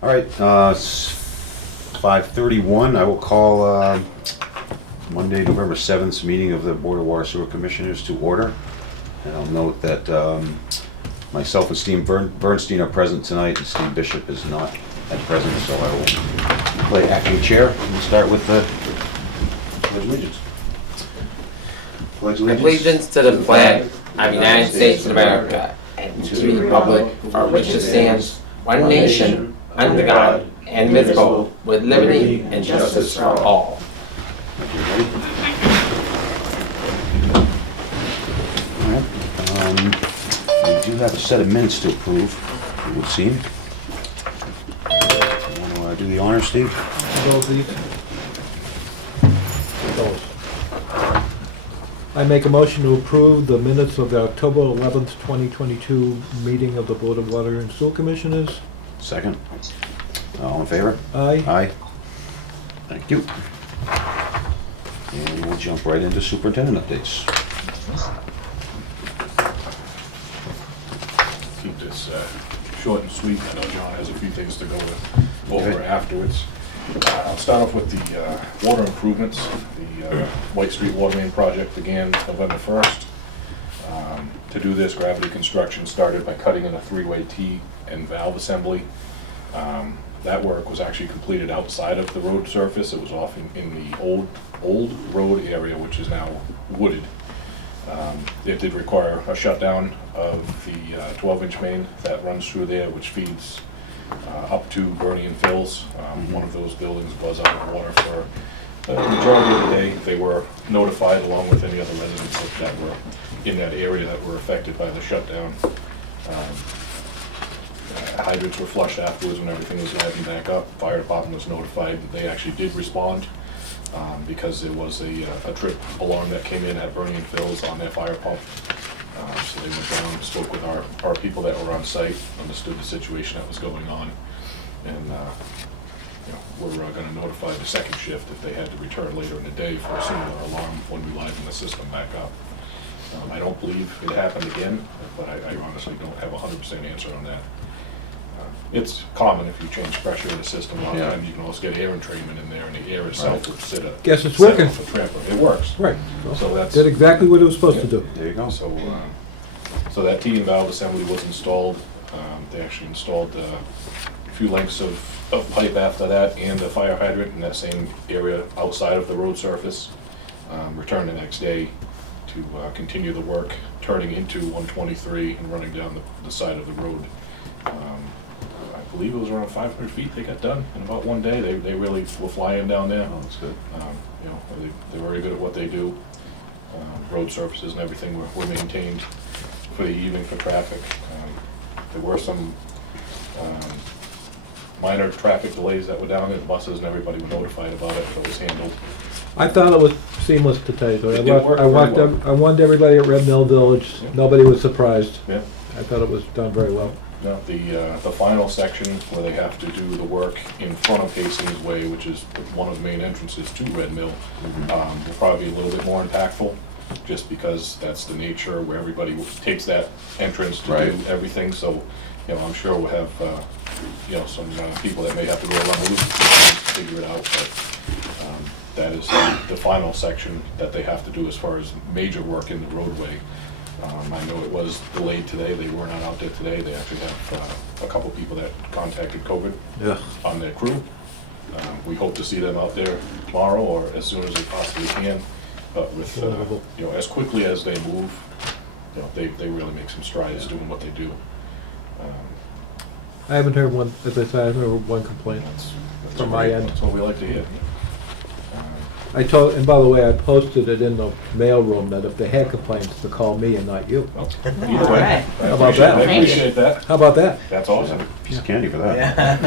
All right, it's 5:31. I will call Monday, November 7th meeting of the Board of Water Sewer Commissioners to order. And I'll note that myself and Steve Bernstein are present tonight, and Steve Bishop is not at present, so I will play acting chair and start with the Pledge of Allegiance. Pledge Allegiance to the flag of the United States of America and to the republic for which it stands, one nation, under God, indivisible, with liberty and justice for all. We do have a set of minutes to approve, it would seem. You want to do the honor, Steve? I make a motion to approve the minutes of the October 11th, 2022 meeting of the Board of Water and Sewer Commissioners. Second. All in favor? Aye. Aye. Thank you. And we'll jump right into superintendent updates. Keep this short and sweet. I know John has a few things to go over Okay. afterwards. I'll start off with the water improvements. The White Street Water Main project began November 1st. To do this, Gravity Construction started by cutting in a three-way T and valve assembly. That work was actually completed outside of the road surface. It was off in the old road area, which is now wooded. It did require a shutdown of the 12-inch main that runs through there, which feeds up to Bernie and Phil's. One of those buildings was out of water for the majority of the day. They were notified, along with any other residents that were in that area that were affected by the shutdown. Hydrants were flushed afterwards when everything was lighting back up. Fire department was notified that they actually did respond because there was a trip along that came in at Bernie and Phil's on their fire pump. So they went down, spoke with our people that were on site, understood the situation that was going on, and we're going to notify the second shift if they had to return later in the day for a similar alarm when we liven the system back up. I don't believe it happened again, but I honestly don't have a 100% answer on that. It's common if you change pressure in the system. A lot of times you can also get air entrainment in there, and the air itself would sit up. Guess it's working. It works. Right. So that's Did exactly what it was supposed to do. There you go. so that T and valve assembly was installed. They actually installed a few lengths of pipe after that, and a fire hydrant in that same area outside of the road surface. Returned the next day to continue the work, turning into 123 and running down the side of the road. I believe it was around 500 feet they got done in about one day. They really were flying down there. Oh, that's good. They're very good at what they do. Road surfaces and everything were maintained for the evening for traffic. There were some minor traffic delays that were down there. The buses and everybody were notified about it, but it was handled. I thought it was seamless, to tell you the It truth. worked I very well. warned everybody at Red Mill Village. Yeah. Nobody was surprised. Yeah. I thought it was done very well. Now, the final section where they have to do the work in front of Hastings Way, which is one of the main entrances to Red Mill, will probably be a little bit more impactful, just because that's the nature where everybody takes that entrance to do everything. So, I'm sure we'll have, some people that may have to go around the loop to figure it out. But that is the final section that they have to do as far as major work in the roadway. I know it was delayed today. They were not out there today. They actually have a couple people that contacted COVID on their crew. We hope to see them out there tomorrow or as soon as they possibly can. But with as quickly as they move, they really make some strides doing what they do. I haven't heard one, as I said, I haven't heard one complaint from my end. That's what we like to hear. And by the way, I posted it in the mail room that if they had complaints, to call me and not you. Either way, How about that? I appreciate that. How about that? That's awesome. Piece of candy for that. What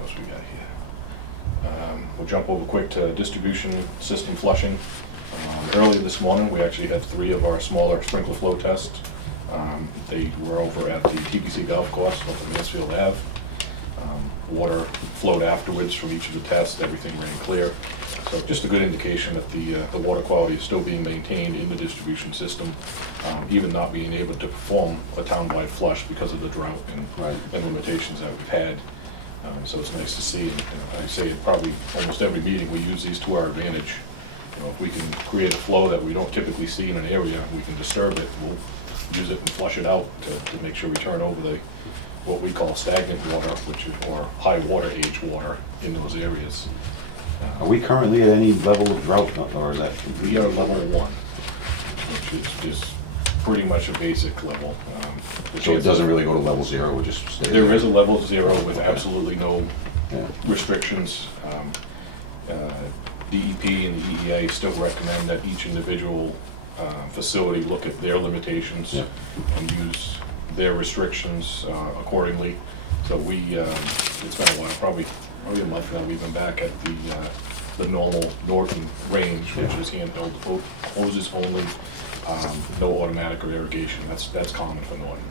else we got here? We'll jump over quick to distribution system flushing. Earlier this morning, we actually had 3 of our smaller sprinkler flow tests. They were over at the TPC golf course up at Mansfield Ave. Water flowed afterwards from each of the tests, everything ran clear. So just a good indication that the water quality is still being maintained in the distribution system, even not being able to perform a town-wide flush because of the drought Right. and limitations that we've had. So it's nice to see, and I say it probably almost every meeting, we use these to our advantage. If we can create a flow that we don't typically see in an area, we can disturb it, we'll use it and flush it out to make sure we turn over what we call stagnant water, or high water age water in those areas. Are we currently at any level of drought, or is that? We are level 1, which is just pretty much a basic level. So it doesn't really go to level 0, it just stays There is a level 0 with absolutely no Yeah. restrictions. DEP and the EEA still recommend that each individual facility look at their limitations Yeah. and use their restrictions accordingly. So it's been a while, probably a month now, we've been back at the normal Norton range, which is handheld hoses only, no automatic or irrigation. That's common for Norton.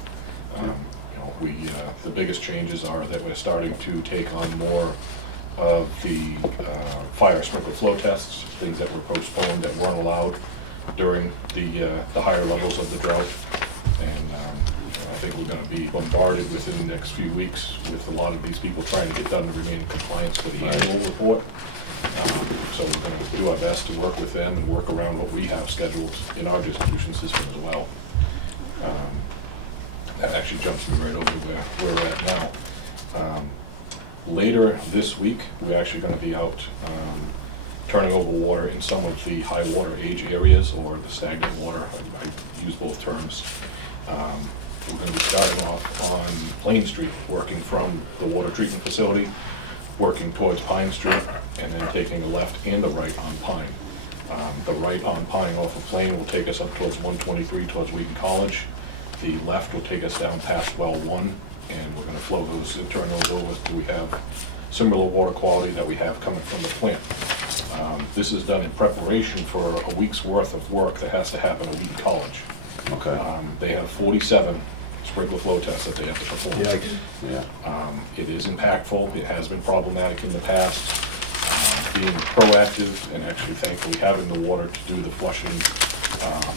The biggest changes are that we're starting to take on more of the fire sprinkler flow tests, things that were postponed that weren't allowed during the higher levels of the drought. And I think we're going to be bombarded within the next few weeks with a lot of these people trying to get done to remain in compliance with the annual report. So we're going to do our best to work with them and work around what we have scheduled in our distribution system as well. That actually jumps me right over to where we're at now. Later this week, we're actually going to be out turning over water in some of the high water age areas, or the stagnant water. I use both terms. We're going to be starting off on Plain Street, working from the water treatment facility, working towards Pine Street, and then taking a left and a right on Pine. The right on Pine off of Plain will take us up towards 123 towards Wheaton College. The left will take us down past Well 1, and we're going to flow those and turn those over so we have similar water quality that we have coming from the plant. This is done in preparation for a week's worth of work that has to happen at Wheaton College. Okay. They have 47 sprinkler flow tests that they have to perform. Yikes. Yeah. It is impactful, it has been problematic in the past. Being proactive and actually thankfully having the water to do the flushing,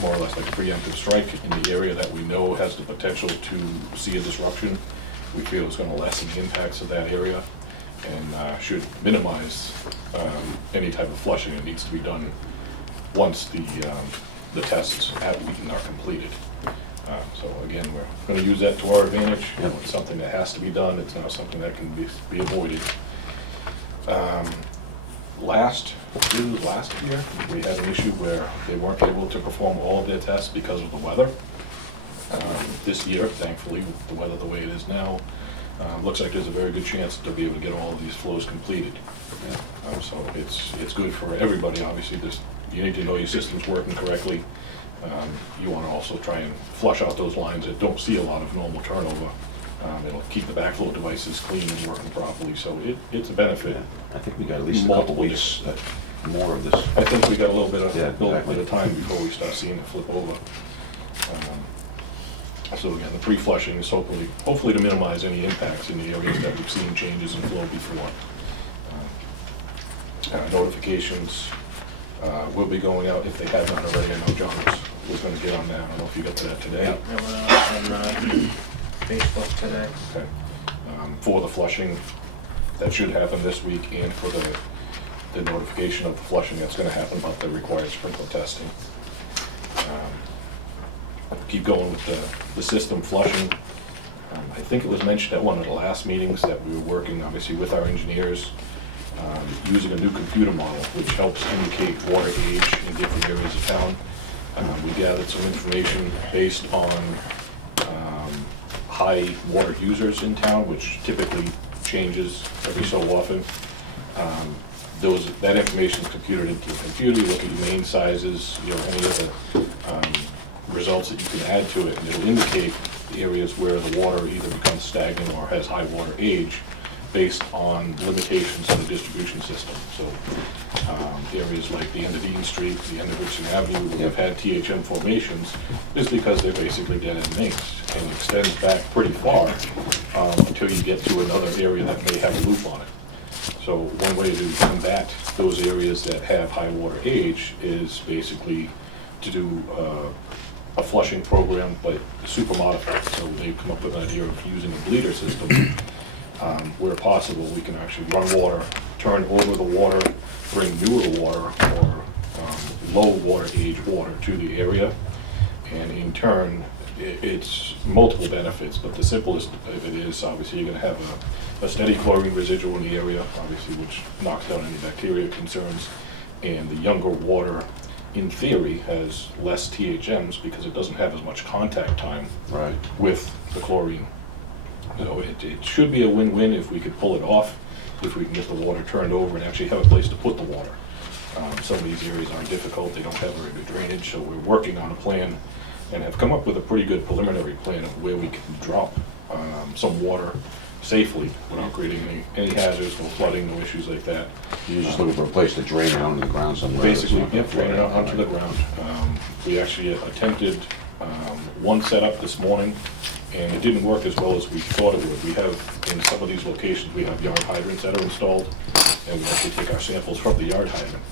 more or less like a preemptive strike in the area that we know has the potential to see a disruption, we feel it's going to lessen the impacts of that area and should minimize any type of flushing that needs to be done once the tests at Wheaton are completed. So again, we're going to use that to our advantage. It's something that has to be done. It's not something that can be avoided. Last year, we had an issue where they weren't able to perform all of their tests because of the weather. This year, thankfully, with the weather the way it is now, looks like there's a very good chance to be able to get all of these flows completed. So it's good for everybody. Obviously, you need to know your system's working correctly. You want to also try and flush out those lines that don't see a lot of normal turnover. It'll keep the backflow devices clean and working properly, so it's a benefit. I think we got at least a couple weeks more of this. I think we got a little bit Yeah, of time before we start seeing it flip over. So again, the pre-flushing is hopefully to minimize any impacts in the areas that we've seen changes in flow before. Notifications will be going out if they have not already. I know John was going to get on that. I don't know if you got to that today. I went out on Facebook today. Okay. For the flushing, that should happen this week, and for the notification of the flushing that's going to happen about the required sprinkler testing. Keep going with the system flushing. I think it was mentioned at one of the last meetings that we were working, obviously, with our engineers, using a new computer model, which helps indicate water age in different areas of town. We gathered some information based on high water users in town, which typically changes every so often. That information is computed into the computer. You look at your main sizes, any of the results that you can add to it, and it'll indicate the areas where the water either becomes stagnant or has high water age based on limitations of the distribution system. So areas like the end of Dean Street, the end of Richardson Avenue, where we've had THM formations, is because they're basically dead-end mains and extends back pretty far until you get to another area that may have a loop on it. So one way to combat those areas that have high water age is basically to do a flushing program, but super modified. So they've come up with an idea of using a bleeder system. Where possible, we can actually run water, turn over the water, bring newer water or low water age water to the area. And in turn, it's multiple benefits, but the simplest of it is obviously you're going to have a steady chlorine residual in the area, obviously, which knocks down any bacteria concerns. And the younger water, in theory, has less THMs because it doesn't have as much contact time Right. with the chlorine. So it should be a win-win if we could pull it off, if we can get the water turned over and actually have a place to put the water. Some of these areas aren't difficult, they don't have very good drainage, so we're working on a plan and have come up with a pretty good preliminary plan of where we can drop some water safely without creating any hazards, no flooding, no issues like that. You're just looking for a place to drain it onto the ground somewhere. Basically, It's not gonna drain it out flood onto the ground. We actually attempted one setup this morning, and it didn't work as well as we thought it would. We have, in some of these locations, we have yard hydrants that are installed, and we actually take our samples from the yard hydrant.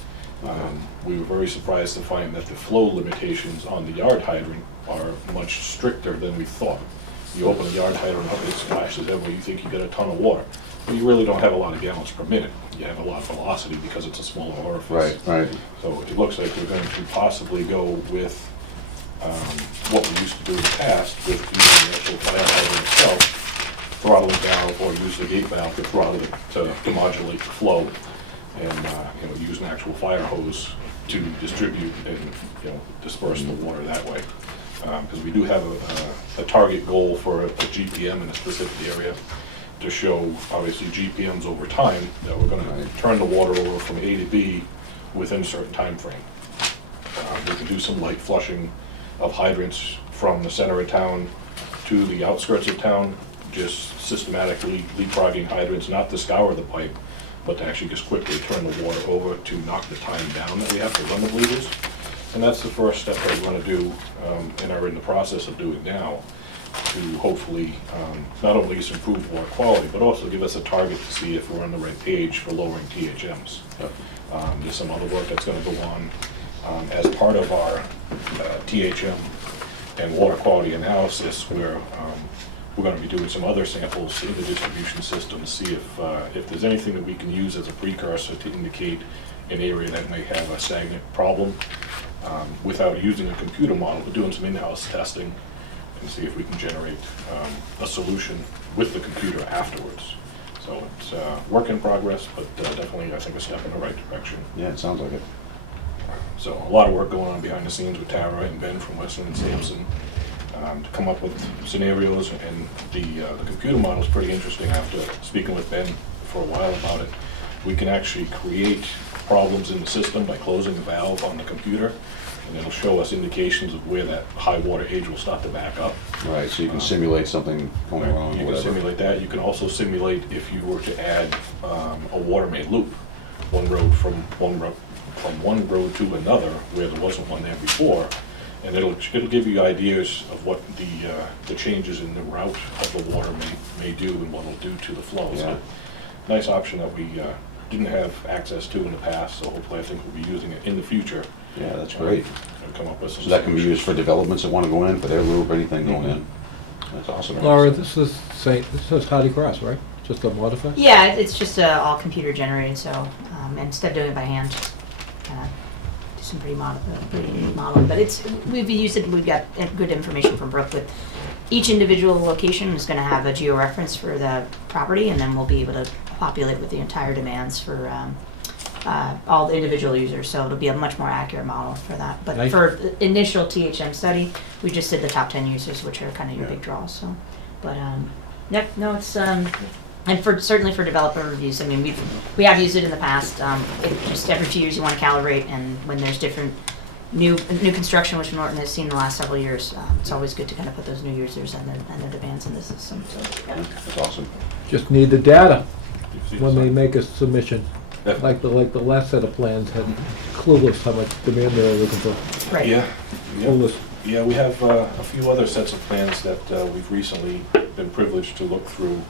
We were very surprised to find that the flow limitations on the yard hydrant are much stricter than we thought. You open a yard hydrant up, it splashes everywhere, you think you get a ton of water. But you really don't have a lot of gallons per minute. You have a lot of velocity because it's a smaller orifice. Right. So it looks like we're going to possibly go with what we used to do in the past with using the actual fire hydrant itself, throttle the valve or use the gate valve to throttle it to modulate the flow, and use an actual fire hose to distribute and disperse the water that way. Because we do have a target goal for a GPM in a specific area to show, obviously, GPMs over time, that we're going to turn the water over from A to B within a certain time frame. We can do some light flushing of hydrants from the center of town to the outskirts of town, just systematically leapfrogging hydrants, not to scour the pipe, but to actually just quickly turn the water over to knock the time down that we have to run the bleeders. And that's the first step that we want to do, and are in the process of doing now, to hopefully not only just improve water quality, but also give us a target to see if we're on the right page for lowering THMs. There's some other work that's going to go on as part of our THM and water quality analysis, where we're going to be doing some other samples in the distribution system to see if there's anything that we can use as a precursor to indicate an area that may have a stagnant problem, without using a computer model, but doing some in-house testing and see if we can generate a solution with the computer afterwards. So it's work in progress, but definitely, I think, a step in the right direction. Yeah, it sounds like it. So a lot of work going on behind the scenes with Tara and Ben from Weston and Sampson to come up with scenarios, and the computer model is pretty interesting. After speaking with Ben for a while about it, we can actually create problems in the system by closing the valve on the computer, and it'll show us indications of where that high water age will start to back up. Right, so you can simulate something going wrong or You can whatever. simulate that. You can also simulate if you were to add a water main loop, one road from one road to another where there wasn't one there before, and it'll give you ideas of what the changes in the route of the water may do and what it'll do to the flow. Yeah. So, nice option that we didn't have access to in the past, so hopefully I think we'll be using it in the future. Yeah, that's great. And come up with some So that can be solutions. used for developments that want to go in, for their loop, anything going in. That's awesome. Laura, this is Hardy Cross, right? Just a modified? Yeah, it's just all computer generated, so instead of doing it by hand, do some pretty modeling. But we've used it. We've got good information from Brooke with each individual location is going to have a georeference for the property, and then we'll be able to populate with the entire demands for all the individual users. So it'll be a much more accurate model for that. But Nice. for the initial THM study, we just did the top 10 users, which are kind of your Yeah. big draws. So, but no, it's and certainly for developer reviews. I mean, we have used it in the past. It just every few years you want to calibrate, and when there's different new construction, which Norton has seen the last several years, it's always good to kind of put those new users and their demands in the system. So, yeah. That's awesome. Just need the data You see when they some- make a submission. Definitely. Like the last set of plans had clueless how much demand they were looking for. Right. Yeah. Clueless. Yeah, we have a few other sets of plans that we've recently been privileged to look through.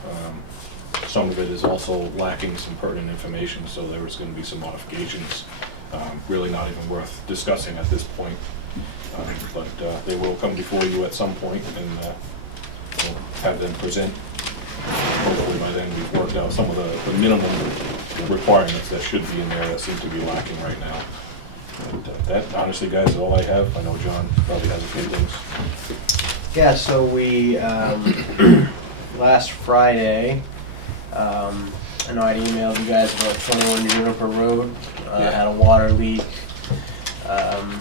Some of it is also lacking some pertinent information, so there was gonna be some modifications. Really not even worth discussing at this point. But they will come before you at some point, and we'll have them present. Hopefully by then we've worked out some of the minimum requirements that should be in there that seem to be lacking right now. And that, honestly, guys, is all I have. I know John probably has a few things. Yeah, so we, last Friday, I know I'd emailed you guys about 21 Juniper Road, had a water leak,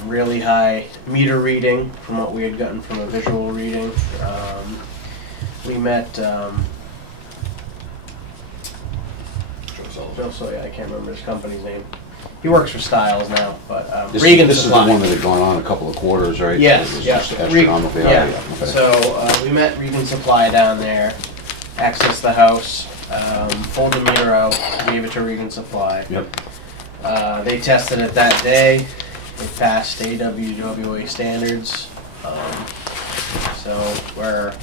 really high meter reading from what we had gotten from a visual reading. We met, Bill Sawyer, I can't remember his company's name. He works for Stiles now, but Regan This is the Supply. one that had gone on a couple of quarters, right? Yes, It was yeah. just astronomical. Yeah. Okay. So we met Regan Supply down there, accessed the house, pulled the meter out, gave it to Regan Supply. Yep, They tested it that day. It passed AWWA standards. So we're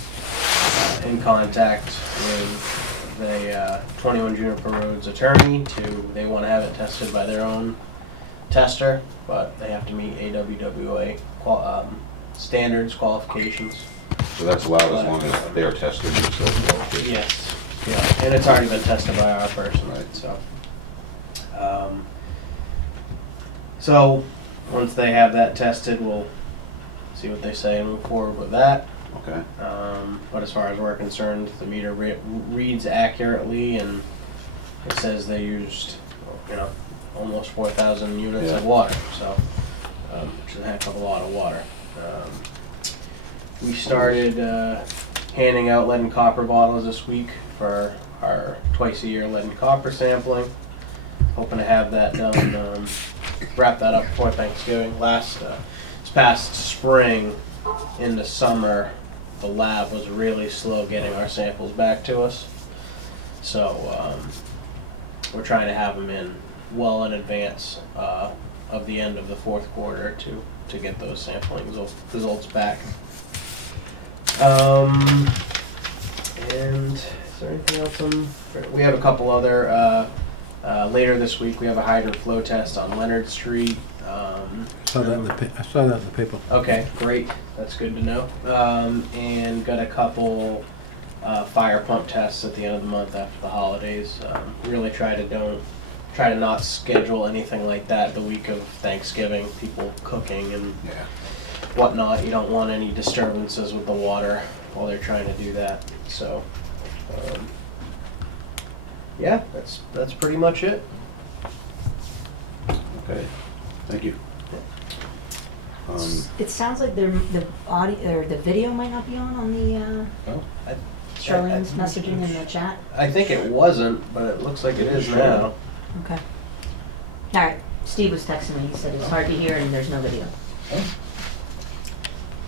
in contact with the 21 Juniper Road's attorney they want to have it tested by their own tester, but they have to meet AWWA standards, qualifications. so that's allowed as long as they are tested. Yes, yeah, and it's already been tested by our person, Right. so. So, once they have that tested, we'll see what they say and move forward with that. Okay, But as far as we're concerned, the meter reads accurately, and it says they used, almost 4,000 units of Yeah. water, so, which is a heck of a lot of water. We started handing out lead and copper bottles this week for our twice-a-year lead and copper sampling. Hoping to have that done, wrap that up before Thanksgiving. This past spring into summer, the lab was really slow getting our samples back to us. So we're trying to have them in well in advance of the end of the fourth quarter to get those sampling results back. And is there anything else we have a couple other, later this week we have a hydrant flow test on Leonard Street. I saw that in the paper. Okay, great, that's good to know. And got a couple fire pump tests at the end of the month after the holidays. Really try to not schedule anything like that the week of Thanksgiving, people cooking and yeah. whatnot. You don't want any disturbances with the water while they're trying to do that. So, yeah, that's pretty much it. Okay, thank you. It sounds like the audio or the video might not be on the Oh, Charlene's messaging in the chat. I think it wasn't, but it looks like it is now. Okay. All right. Steve was texting me. He said it's hard to hear and there's no video. Oh.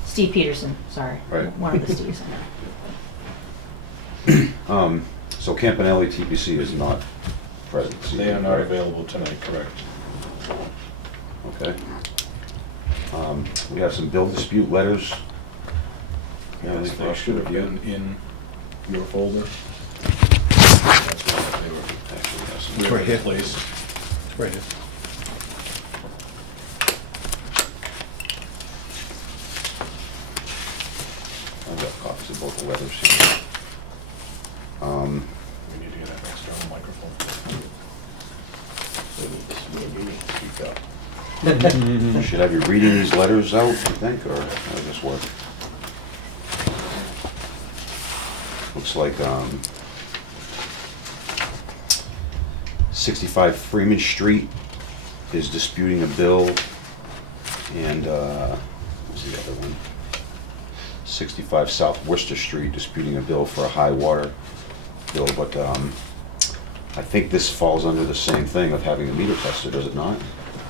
Steve Peterson. Sorry. Right. One of the Steves. I know. So Campanelli TPC is not present. this They are evening, not right? available tonight, correct? Okay. We have some bill dispute letters. Yeah, Yes, for they us to should have review. been in your folder. That's why they were Actually, yes. It's right here. placed. It's right here. I've got copies of both the letters here. We need to get an external microphone. Should I be reading these letters out, you think, or how does this work? Looks like 65 Freeman Street is disputing a bill, and what's the other one? 65 South Worcester Street disputing a bill for a high water bill, but I think this falls under the same thing of having a meter tested, does it not?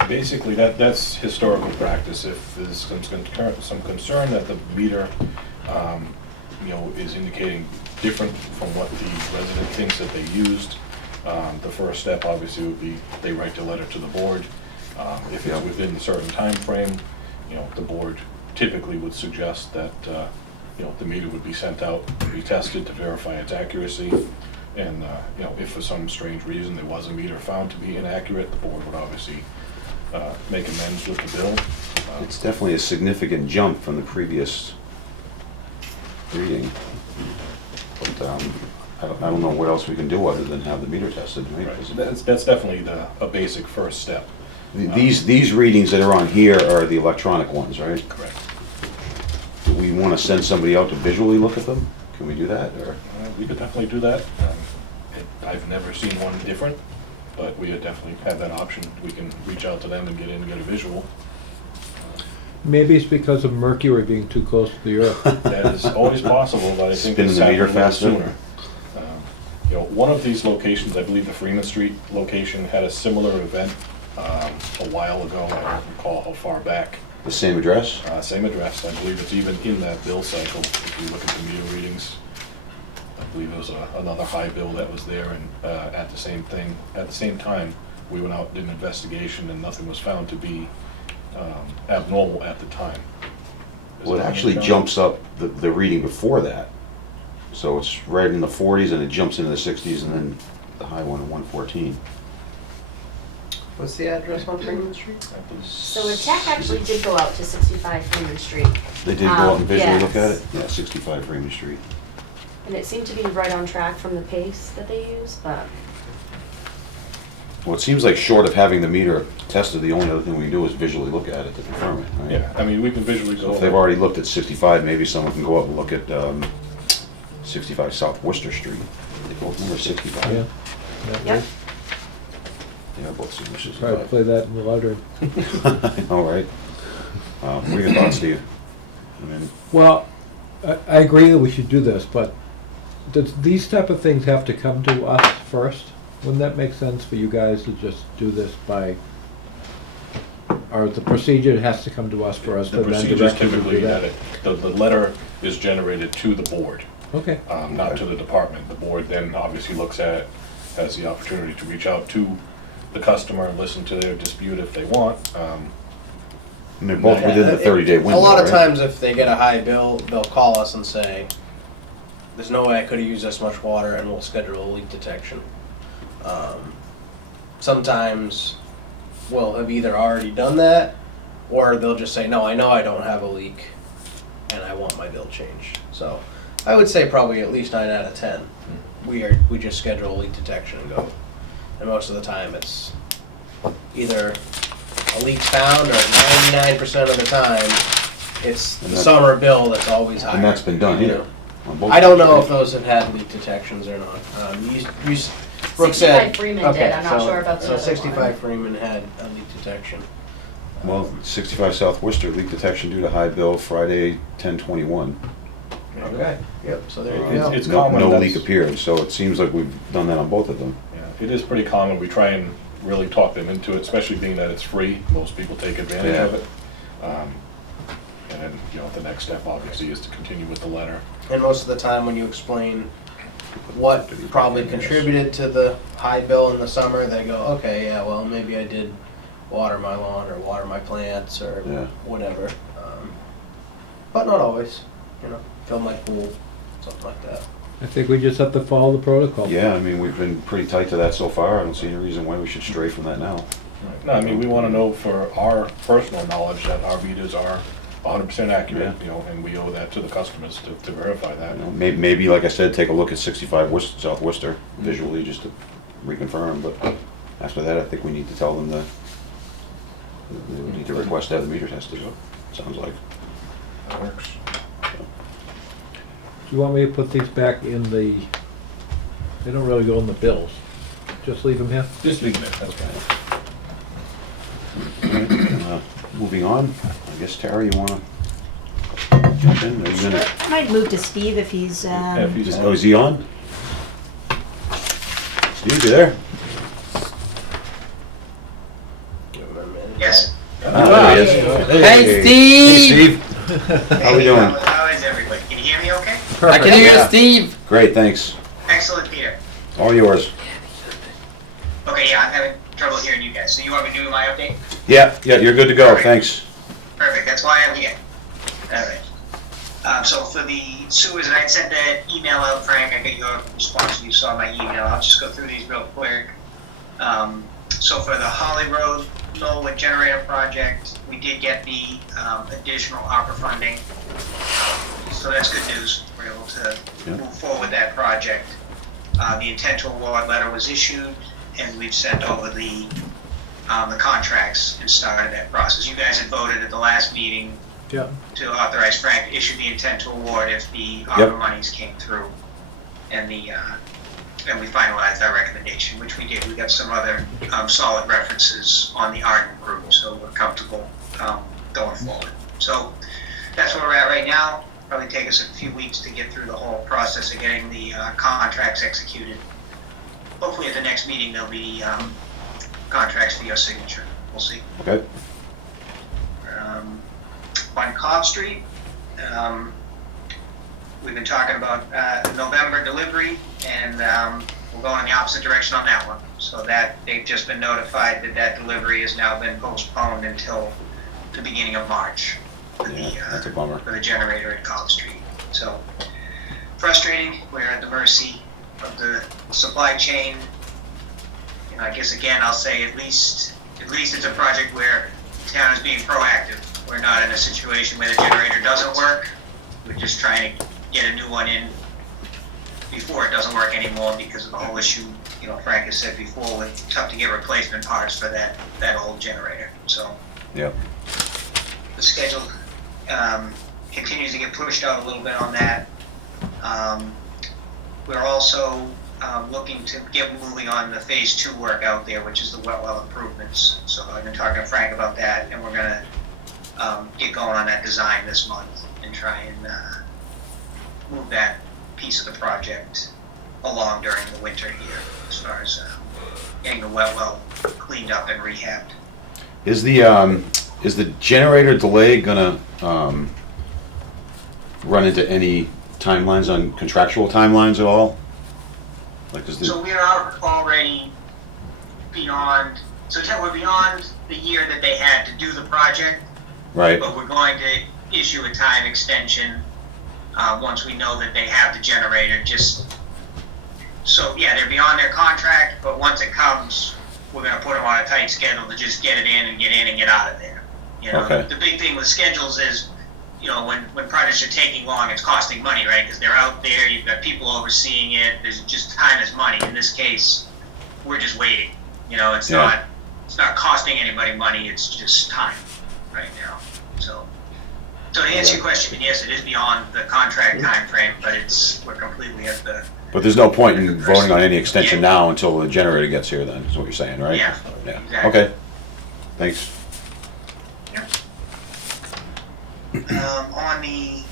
Basically, that's historical practice. If there's some concern that the meter, is indicating different from what the resident thinks that they used, the first step obviously would be they write the letter to the board. If Yeah. it's within a certain time frame, the board typically would suggest that the meter would be sent out to be tested to verify its accuracy. And, if for some strange reason there was a meter found to be inaccurate, the board would obviously make amends with the bill. It's definitely a significant jump from the previous reading. But I don't know what else we can do other than have the meter tested, right? Right, so that's definitely a basic first step. These readings that are on here are the electronic ones, right? Correct. Do we want to send somebody out to visually look at them? Can we do that, or? We could definitely do that. I've never seen one different, but we had definitely had that option. We can reach out to them and get in and get a visual. Maybe it's because of Mercury being too close to the Earth. That is always possible, but I think Spinning it's the meter happening a little faster. sooner. One of these locations, I believe the Freeman Street location, had a similar event a while ago. I don't recall how far back. The same address? Same address. I believe it's even in that bill cycle. If you look at the meter readings, I believe there was another high bill that was there, and at the same time, we went out and did an investigation, and nothing was found to be abnormal at the time. Well, it actually jumps up the reading before that. So it's right in the 40s and it jumps into the 60s and then the high one at 114. What's the address on Freeman Street? So a tech actually did go out to 65 Freeman Street, They did go out and visually look at Yes. it? Yeah, 65 Freeman Street. and it seemed to be right on track from the pace that they use, but Well, it seems like short of having the meter tested, the only other thing we can do is visually look at it to confirm it, right? Yeah, I mean, we can visually go So if over. they've already looked at 65, maybe someone can go up and look at 65 South Worcester Street. They both number 65. Yeah. Yep. Yeah, both seem to Try to 65. play that in the lottery. All right. What are your thoughts, Steve? I mean, Well, I agree that we should do this, but does these type of things have to come to us first? Wouldn't that make sense for you guys to just do this by, or the procedure has to come to us first, The but then procedure is directly to typically do that that? the letter is generated to the board, Okay, not to the department. The board then obviously looks at it, has the opportunity to reach out to the customer and listen to their dispute if they want. and they're both within the 30-day window, A lot of right? times if they get a high bill, they'll call us and say, there's no way I could have used this much water, and we'll schedule a leak detection. Sometimes we'll have either already done that, or they'll just say, no, I know I don't have a leak, and I want my bill changed. So I would say probably at least 9 out of 10, we just schedule a leak detection and go. And most of the time it's either a leak's found, or 99% of the time, it's And the that- summer bill that's always higher. And that's been done You here. know. on both I don't know sides, if those have had leak detections or not. Brooke 65 said. Freeman okay, did, I'm not so- sure about the So other 65 one. Freeman had a leak detection. right? Well, 65 South Worcester, leak detection due to high bill Friday 10/21. Okay, yep, so there you It's- go. it's No common, no that's- leak appeared, so it seems like we've done that on both of them. Yeah, it is pretty common. We try and really talk them into it, especially being that it's free. Most people take advantage Yeah. of it. And then, the next step obviously is to continue with the letter. And most of the time when you explain what probably contributed to the high bill in the summer, they go, okay, yeah, well, maybe I did water my lawn or water my plants or Yeah. whatever. But not always, fill my pool, something like that. I think we just have to follow the protocol. Yeah, I mean, we've been pretty tight to that so far. I don't see any reason why we should stray from that now. No, I mean, we want to know for our personal knowledge that our meters are 100% accurate, and we owe that to the customers to verify that. You know, maybe, like I said, take a look at 65 South Worcester visually just to reconfirm, but after that, I think we need to tell them that we need to request to have the meter tested, sounds like. That works. Do you want me to put these back in the, they don't really go in the bills, just leave them here? Just leave it, that's fine. Moving on, I guess, Tara, you wanna jump in? Are you gonna, I might move to Steve if he's, If he's oh, is he on? Steve, you there? Give them a minute. Yes. Ah, there he is. Hey, Steve! Hey, Steve. How we doing? How is everybody? Can you hear me okay? I can hear Yeah. you, Steve. Great, thanks. Excellent, Peter. All yours. Okay, yeah, I'm having trouble hearing you guys. So you want me to do my update? Yeah, you're good to go, thanks. Perfect, that's why I'm here. All right. So for the sewers, and I sent that email out, Frank, I got your response, you saw my email, I'll just go through these real quick. So for the Holly Road Knollwood generator project, we did get the additional ARPA funding. So that's good news, we're able to Yeah. move forward with that project. The intent to award letter was issued, and we've sent over the contracts and started that process. You guys had voted at the last meeting Yeah. to authorize Frank to issue the intent to award if the Yep. ARPA monies came through. And and we finalized our recommendation, which we did. We got some other solid references on the Arden group, so we're comfortable going forward. So that's where we're at right now. Probably take us a few weeks to get through the whole process of getting the contracts executed. Hopefully at the next meeting, there'll be contracts for your signature. We'll see. Okay. On Cobb Street, we've been talking about November delivery, and we're going in the opposite direction on that one. So that, they've just been notified that that delivery has now been postponed until the beginning of March for Yeah, that's a the, bummer. for the generator at Cobb Street. So frustrating, we're at the mercy of the supply chain. You know, I guess again, I'll say at least it's a project where the town is being proactive. We're not in a situation where the generator doesn't work. We're just trying to get a new one in before it doesn't work anymore because of the whole issue, you know, Frank has said before, with tough to get replacement parts for that old generator. So Yep. the schedule continues to get pushed out a little bit on that. We're also looking to get moving on the phase 2 work out there, which is the wet well improvements. So I've been talking to Frank about that, and we're gonna get going on that design this month and try and move that piece of the project along during the winter here, as far as getting the wet well cleaned up and rehabbed. Is the generator delay gonna run into any timelines on contractual timelines at all? Like, is So the, we are already beyond, we're beyond the year that they had to do the project, right? but we're going to issue a time extension once we know that they have the generator, so yeah, they're beyond their contract, but once it comes, we're gonna put them on a tight schedule to just get it in and get out of there. You know, Okay. the big thing with schedules is, you know, when projects are taking long, it's costing money, right? Because they're out there, you've got people overseeing it, there's just time is money. In this case, we're just waiting. You know, it's Yeah. not costing anybody money, it's just time right now. So to answer your question, yes, it is beyond the contract time frame, but we're completely at the, But there's no point in voting on any extension now until the generator gets here then, is what you're saying, right? Yeah, Yeah, exactly. okay. Thanks. on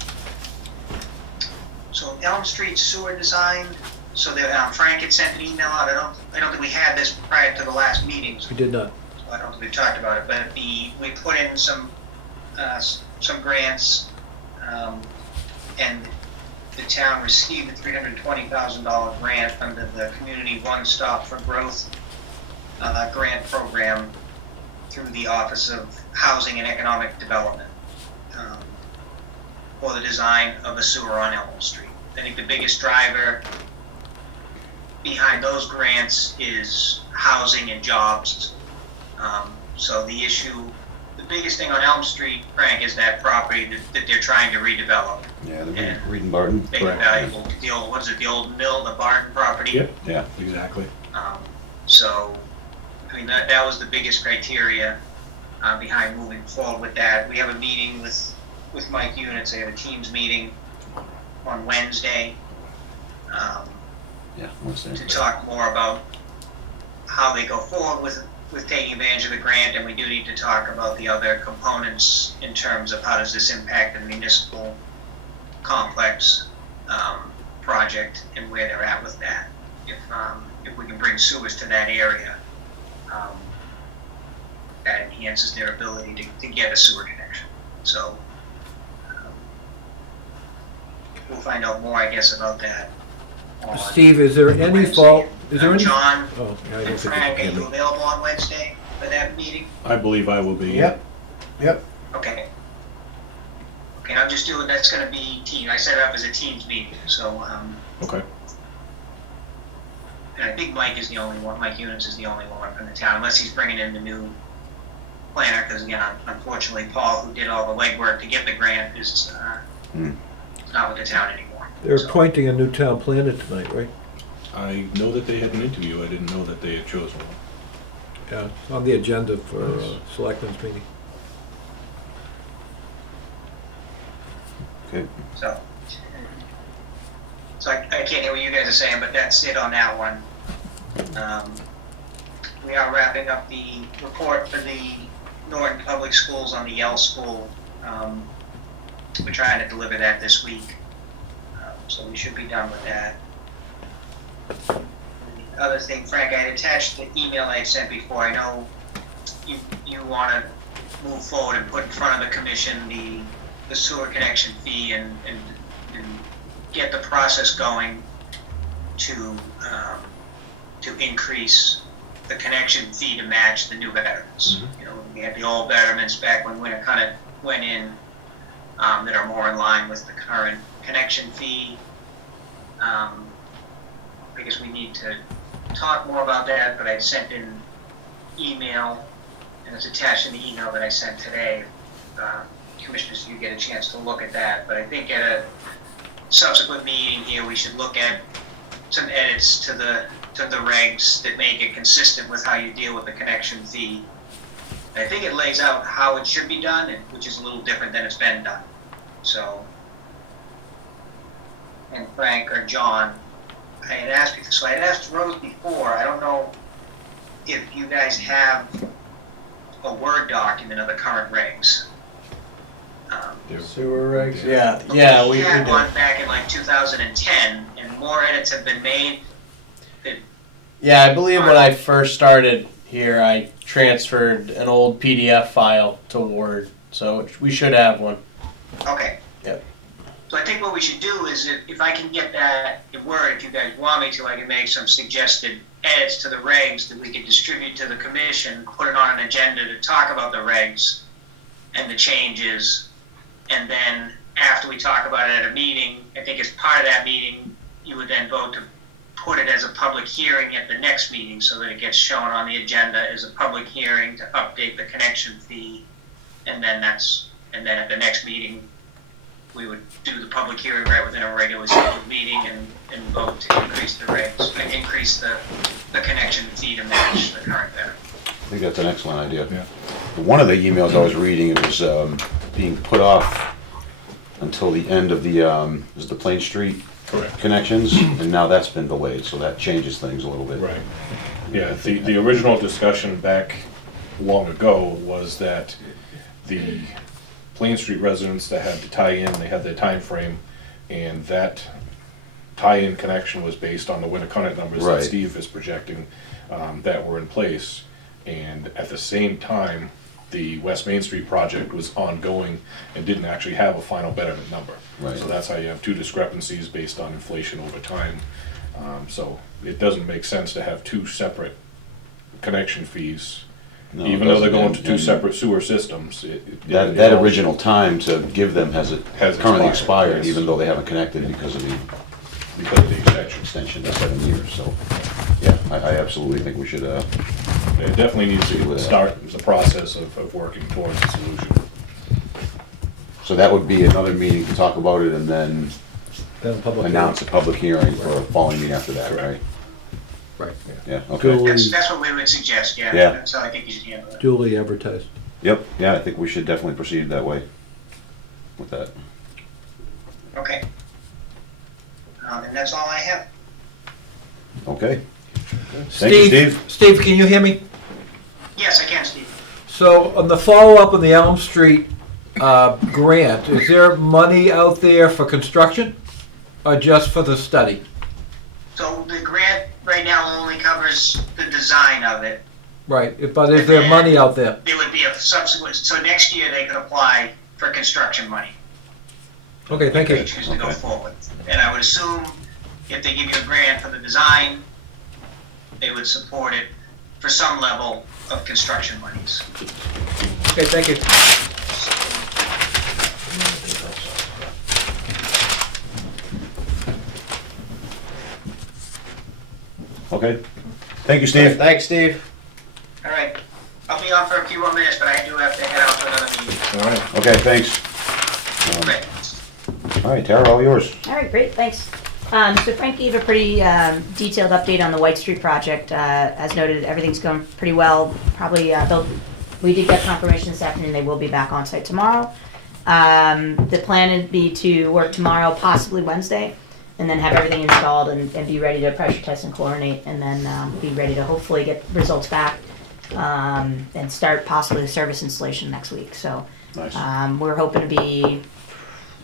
so Elm Street sewer design, so that Frank had sent an email out, I don't think we had this prior to the last meeting, so We did not. I don't think we talked about it, but we put in some grants, and the town received a $320,000 grant under the Community One Stop for Growth grant program through the Office of Housing and Economic Development for the design of a sewer on Elm Street. I think the biggest driver behind those grants is housing and jobs. So the biggest thing on Elm Street, Frank, is that property that they're trying to redevelop. Yeah, the Yeah. Reed and Barton. Make it valuable. The old mill, the Barton property? Yep. Yeah, Exactly. So, I mean, that was the biggest criteria behind moving forward with that. We have a meeting with Mike Units. They have a Teams meeting on Wednesday yeah, what's to that? talk more about how they go forward with taking advantage of the grant, and we do need to talk about the other components in terms of how does this impact the municipal complex project and where they're at with that. If we can bring sewers to that area, that enhances their ability to get a sewer connection. So we'll find out more, I guess, about that. on Steve, is there any Wednesday. fault, is there any? John Oh, yeah, I don't and think Frank, are it's you available on Wednesday for that meeting? I believe I will be. Yep. Okay. And I'm just doing, that's gonna be team, I set it up as a team's meeting, so, Okay. and I think Mike is the only one, Mike Eunice is the only one from the town, unless he's bringing in the new planner, because again, unfortunately, Paul, who did all the legwork to get the grant, is not with the town anymore. They're So, appointing a new town planner tonight, right? I know that they had an interview. I didn't know that they had chosen one. Yeah, it's on the agenda for selectmen's meeting. Okay. So I can't hear what you guys are saying, but that's it on that one. We are wrapping up the report for the Norton Public Schools on the Yale School. We're trying to deliver that this week, so we should be done with that. The other thing, Frank, I had attached the email I had sent before. I know you want to move forward and put in front of the commission the sewer connection fee and get the process going to increase the connection fee to match the new betterments. You know, we had the old betterments back when winter kind of went in that are more in line with the current connection fee. Because we need to talk more about that, but I sent in email, and it's attached in the email that I sent today. Commissioners, you get a chance to look at that, but I think at a subsequent meeting here, we should look at some edits to the regs that make it consistent with how you deal with the connection fee. And I think it lays out how it should be done, which is a little different than it's been done. So, and Frank or John, I had asked Rose before, I don't know if you guys have a Word document of the current regs. Sewer regs? Yeah, we had do. one back in like 2010, and more edits have been made. Yeah, I believe when I first started here, I transferred an old PDF file to Word, so we should have one. Okay. Yep. So I think what we should do is if I can get that in Word, if you guys want me to, I can make some suggested edits to the regs that we can distribute to the commission, put it on an agenda to talk about the regs and the changes. And then after we talk about it at a meeting, I think as part of that meeting, you would then vote to put it as a public hearing at the next meeting so that it gets shown on the agenda as a public hearing to update the connection fee. And then at the next meeting, we would do the public hearing right within a regularly scheduled meeting and vote to increase the regs, increase the connection fee to match the current better. I think that's an excellent idea. Yeah. One of the emails I was reading, it was being put off until the end of the Plain Street Correct. connections, and now that's been delayed, so that changes things a little bit. Right. Yeah, the original discussion back long ago was that the Plain Street residents that had to tie in, they had their time frame, and that tie-in connection was based on the Winnicott numbers Right. that Steve is projecting that were in place. And at the same time, the West Main Street project was ongoing and didn't actually have a final betterment number. Right. So that's how you have two discrepancies based on inflation over time. So it doesn't make sense to have two separate connection fees. No, it Even though they're doesn't, going to two and separate sewer systems. That original time to give them has currently expired, expired, yes. even though they haven't connected because of the Because of the extension. extension to 7 years, so, yeah, I absolutely think we should, It definitely needs to start the process of working towards a solution. so that would be another meeting to talk about it and then Then a public announce a public hearing for a following meeting after that, right? Correct. Right. Yeah, okay. Duly, That's what we would suggest, yeah. Yeah. That's how I think you should handle it. duly advertised. Yep, yeah, I think we should definitely proceed that way with that. Okay. And that's all I have. Okay. Thank you, Steve. Steve, can you hear me? Yes, I can, Steve. So on the follow-up on the Elm Street grant, is there money out there for construction or just for the study? So the grant right now only covers the design of it. Right, but is there money out there? There would be a subsequent, so next year they could apply for construction money. Okay, thank If they you. choose to go Okay. forward. And I would assume if they give you a grant for the design, they would support it for some level of construction monies. Okay, thank you. Okay. Thank you, Steve. Thanks, Steve. All right, I'll be on for a few more minutes, but I do have to head out to another meeting. All right. Okay, thanks. All right, Tara, all yours. All right, great, thanks. So Frank gave a pretty detailed update on the White Street project. As noted, everything's going pretty well. Probably, we did get confirmation this afternoon, they will be back on site tomorrow. The plan would be to work tomorrow, possibly Wednesday, and then have everything installed and be ready to pressure test and chlorinate, and then be ready to hopefully get results back and start possibly the service installation next week. So Nice. we're hoping to be,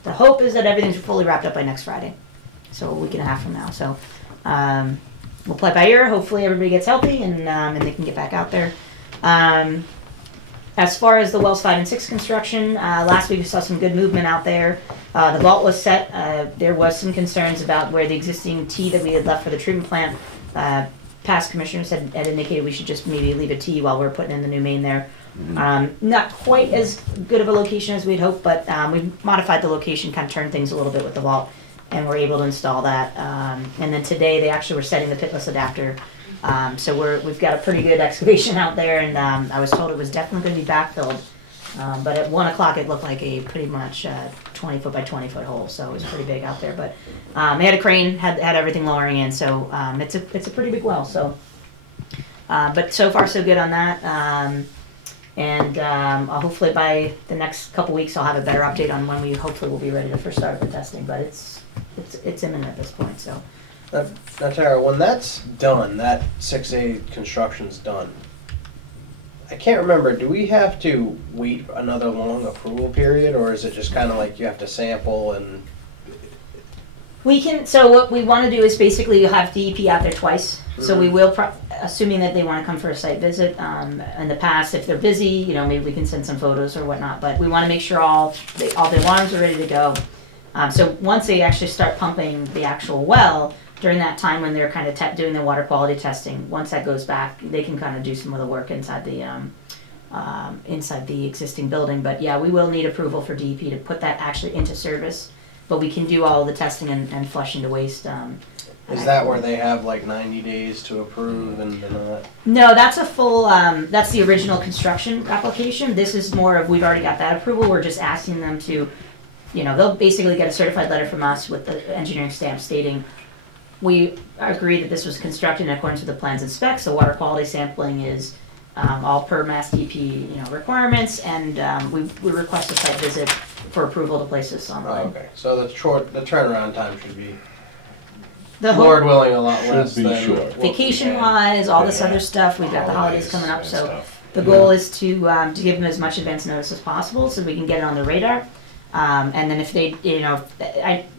the hope is that everything's fully wrapped up by next Friday. So a week and a half from now. So we'll play by ear. Hopefully everybody gets healthy and they can get back out there. As far as the wells 5 and 6 construction, last week we saw some good movement out there. The vault was set. There was some concerns about where the existing T that we had left for the treatment plant. Past commissioners had indicated we should just maybe leave a T while we're putting in the new main there. Not quite as good of a location as we'd hoped, but we modified the location, kind of turned things a little bit with the vault, and we're able to install that. And then today they actually were setting the pitless adapter. So we've got a pretty good excavation out there, and I was told it was definitely going to be backfilled. But at 1 o'clock it looked like a pretty much 20 foot by 20 foot hole, so it was pretty big out there. But they had a crane, had everything lowering in, so it's a pretty big well. So, but so far so good on that. I'll hopefully by the next couple weeks I'll have a better update on when we hopefully will be ready to first start the testing. But it's imminent at this point. So. Now, Tara, when that's done, that 6A construction's done, I can't remember, do we have to wait another long approval period, or is it just kind of like you have to sample and? We can, so what we want to do is basically have DEP out there twice. So we will, assuming that they want to come for a site visit. In the past, if they're busy, you know, maybe we can send some photos or whatnot. But we want to make sure all the alarms are ready to go. So once they actually start pumping the actual well, during that time when they're kind of doing the water quality testing, once that goes back, they can kind of do some of the work inside the existing building. But yeah, we will need approval for DEP to put that actually into service. But we can do all the testing and flushing to waste. Is that where they have like 90 days to approve and all that? No, that's a full, that's the original construction application. This is more of, we've already got that approval. We're just asking them to, you know, they'll basically get a certified letter from us with the engineering stamp stating we agree that this was constructed in accordance with the plans and specs. The water quality sampling is all per Mass DP, requirements, and we request a site visit for approval to place this online. Okay, so the turnaround time should be, The Lord willing, a lot Should less be than. short. what we vacation had. wise, all this Yeah. other stuff. We've got the holidays coming up, and so stuff. the goal is to give them as much advance notice as possible so we can get it on the radar. And then if they,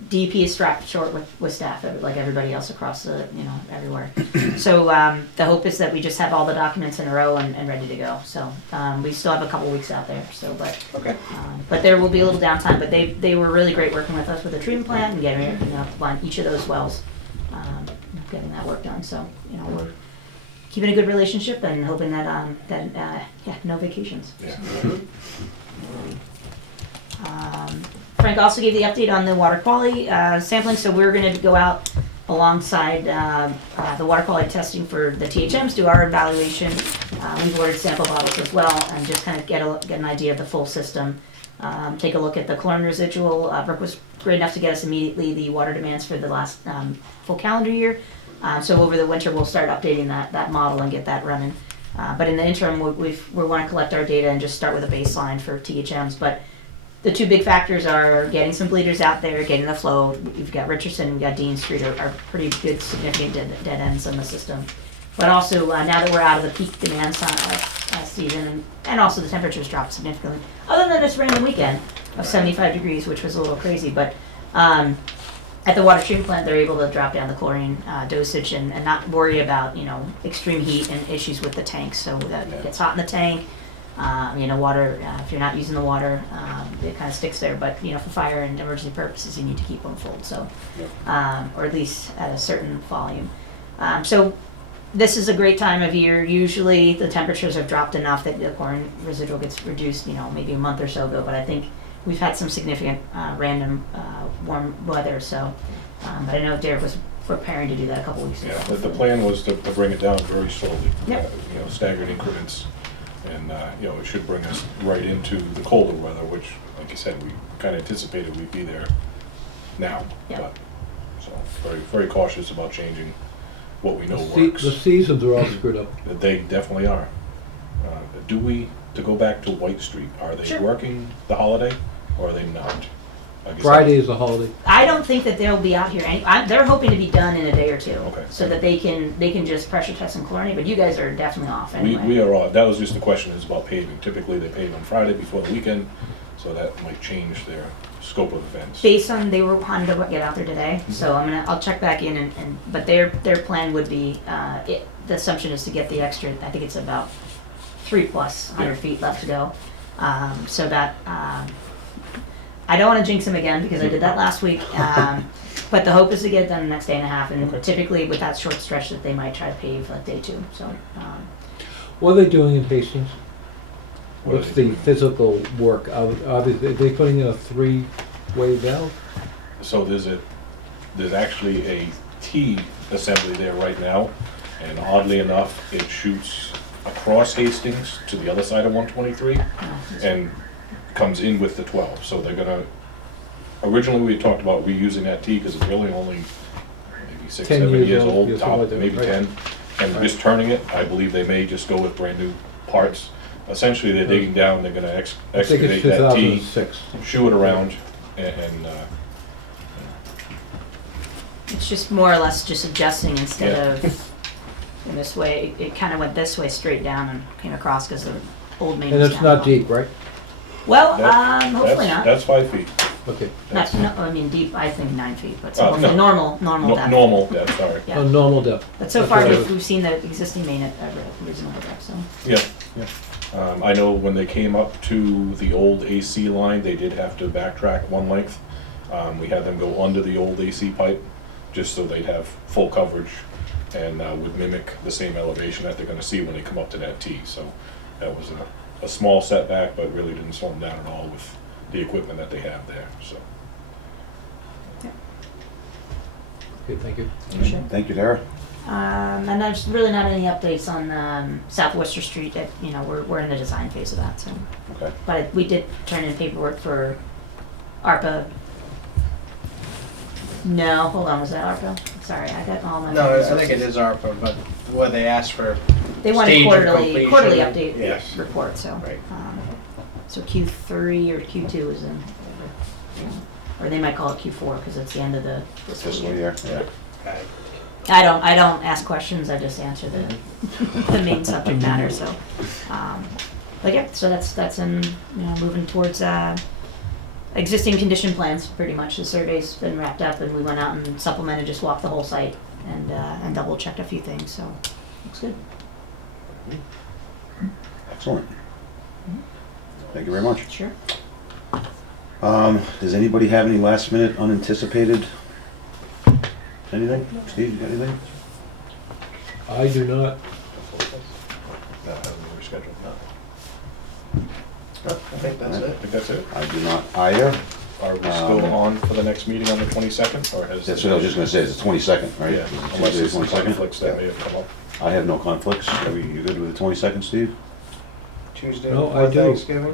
DEP is strapped short with staff, like everybody else across the, everywhere. So the hope is that we just have all the documents in a row and ready to go. So we still have a couple weeks out there. So, but there will be a little downtime. But they were really great working with us with the treatment plant and getting everything up on each of those wells, getting that work done. So we're keeping a good relationship and hoping that no vacations. Yeah. Frank also gave the update on the water quality sampling, so we're going to go out alongside the water quality testing for the THMs, do our evaluation. We've ordered sample bottles as well, and just kind of get an idea of the full system. Take a look at the chlorine residual. Brooke was great enough to get us immediately the water demands for the last full calendar year. So over the winter, we'll start updating that model and get that running. But in the interim, we want to collect our data and just start with a baseline for THMs. But the two big factors are getting some bleeders out there, getting the flow. We've got Richardson, we've got Dean Street are pretty good, significant dead ends in the system. But also, now that we're out of the peak demand season, and also the temperatures dropped significantly, other than this random weekend of 75 degrees, which was a little crazy. But at the water treatment plant, they're able to drop down the chlorine dosage and not worry about, extreme heat and issues with the tanks. So that it gets hot in the tank. Water, if you're not using the water, it kind of sticks there. But, for fire and emergency purposes, you need to keep them full. So, or at least at a certain volume. So this is a great time of year. Usually the temperatures have dropped enough that the chlorine residual gets reduced, maybe a month or so ago. But I think we've had some significant random warm weather. So, but I know Derek was preparing to do that a couple weeks ago. Yeah, the plan was to bring it down very slowly. Yep. You know, staggered increments. And, you know, it should bring us right into the colder weather, which, like you said, we kind of anticipated we'd be there now. Yep. But, so, very, very cautious about changing what we know The works. seasons are all screwed up. They definitely are. Do we, to go back to White Street, are they Sure. working the holiday, or are they not? I guess Friday is a holiday. I don't think that they'll be out here. They're hoping to be done in a day or two, Okay. so that they can just pressure test and chlorinate. But you guys are definitely off We anyway. are all, that was just the question, is about paving. Typically, they pave on Friday before the weekend, so that might change their scope of events. Based on they were planning to get out there today, so I'll check back in and but their plan would be the assumption is to get the extra. I think it's about 3+ 100 feet left to go, so that. I don't want to jinx them again because I did that last week. But the hope is to get it done the next day and a half, and Okay. typically with that short stretch that they might try to pave like day 2. So What are they doing in Hastings? What are What's they the doing? physical work? Are they putting in a 3-way valve? So there's actually a T assembly there right now, and oddly enough, it shoots across Hastings to the other side of 123 and comes in with the 12. So they're gonna, originally we talked about reusing that T because it's really only maybe 6, 10 7 years years old, old, yeah, top, something like that, maybe right. 10. And Right. just turning it, I believe they may just go with brand new parts. Essentially, they're digging down, they're gonna I think excavate it's that T, 2006. shoe it around, and it's just more or less just adjusting instead Yeah. of in this way. It kind of went this way straight down and came across because the old main. And was it's down not below. deep, right? Well, That- hopefully not. That's 5 feet. Okay. Not, no, I mean deep. I think 9 feet, but Oh, hopefully no. normal depth. Normal depth, sorry. Yeah. A normal depth. But so That's far what I we've seen the existing main at a reasonable depth. So Yeah, yeah. I know when they came up to the old AC line, they did have to backtrack one length. We had them go under the old AC pipe, just so they'd have full coverage and would mimic the same elevation that they're gonna see when they come up to that T. So that was a small setback, but really didn't slow them down at all with the equipment that they have there, so. Okay, thank you. sure. Thank you, Tara. And there's really not any updates on South Worcester Street. We're in the design phase of that. So, Okay. but we did turn in paperwork for ARPA. No, hold on. Was that ARPA? Sorry, I got all my. No, I think it is ARPA, but what they asked for, They want a stage of quarterly completion. update Yes. report. So, Right. so Q3 or Q2 is in, or they might call it Q4 because it's the end of the Fiscal year, yeah. okay. I don't ask questions. I just answer the main subject matter. So, but yeah, so that's in moving towards existing condition plans. Pretty much the survey's been wrapped up, and we went out and supplemented, just walked the whole site and double checked a few things. So looks good. Excellent. Thank you very much. Sure. Does anybody have any last minute unanticipated? Anything? Steve, you got anything? I do not. That hasn't been rescheduled. I think that's I it. think that's it. I do not either. Are we still on for the next meeting on the 22nd, or has? That's what I was just gonna say, it's the 22nd, right? Yeah, Is it unless Tuesday, there's some 22nd? conflicts that may have come up. I have no conflicts. You good with the 22nd, Steve? Tuesday No, before I do. Thanksgiving?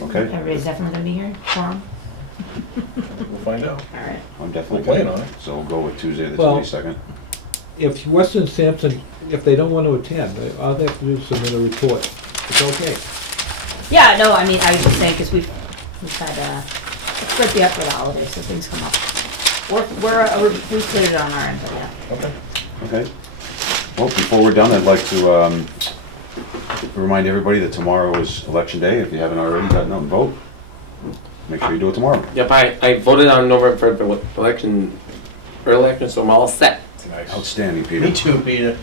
Okay, Everybody's definitely gonna be here. Forum. We'll find out. All right. I'm definitely. We'll plan good. on it. So we'll go with Tuesday the Well- 22nd. If Weston Sampson, if they don't want to attend, all they have to do is submit a report. It's okay. Yeah. No. I mean, I was just saying because we've had it's supposed to be up for the holidays, so things come up. We've cleared it on our end, but yeah. Okay. Okay. Well, before we're done, I'd like to remind everybody that tomorrow is Election Day. If you haven't already gotten out and vote, make sure you do it tomorrow. Yep, I voted on November for the election, so I'm all set. Nice. Outstanding, Peter. Me too, Peter.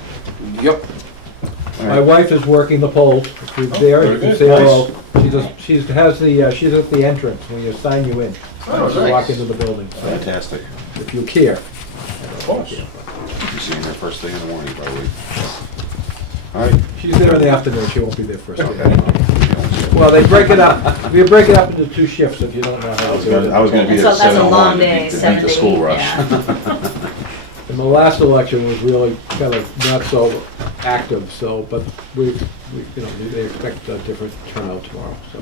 Yep. All My right. wife is working the polls. If you're there, very you can good. see her Nice. all. She's at the entrance when you sign you in. Oh, As you nice. walk into the building. So Fantastic. if you care. Of course. You're seeing her first thing in the morning, probably. All right. She's there in the afternoon. She won't be there first thing. Okay. so. Well, they break it up, you break it up into 2 shifts if you don't know how to do it. I was gonna be So there at that's a 7:01 long to day, beat the 7 to school 8, rush. yeah. And the last election was really kind of not so active, so, but we, you know, they expect a different turnout tomorrow, so.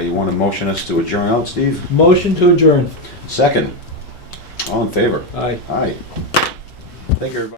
You want to motion us to adjourn out, Steve? Motion to adjourn. Second. All in favor? Aye. Aye. Thank you, everybody.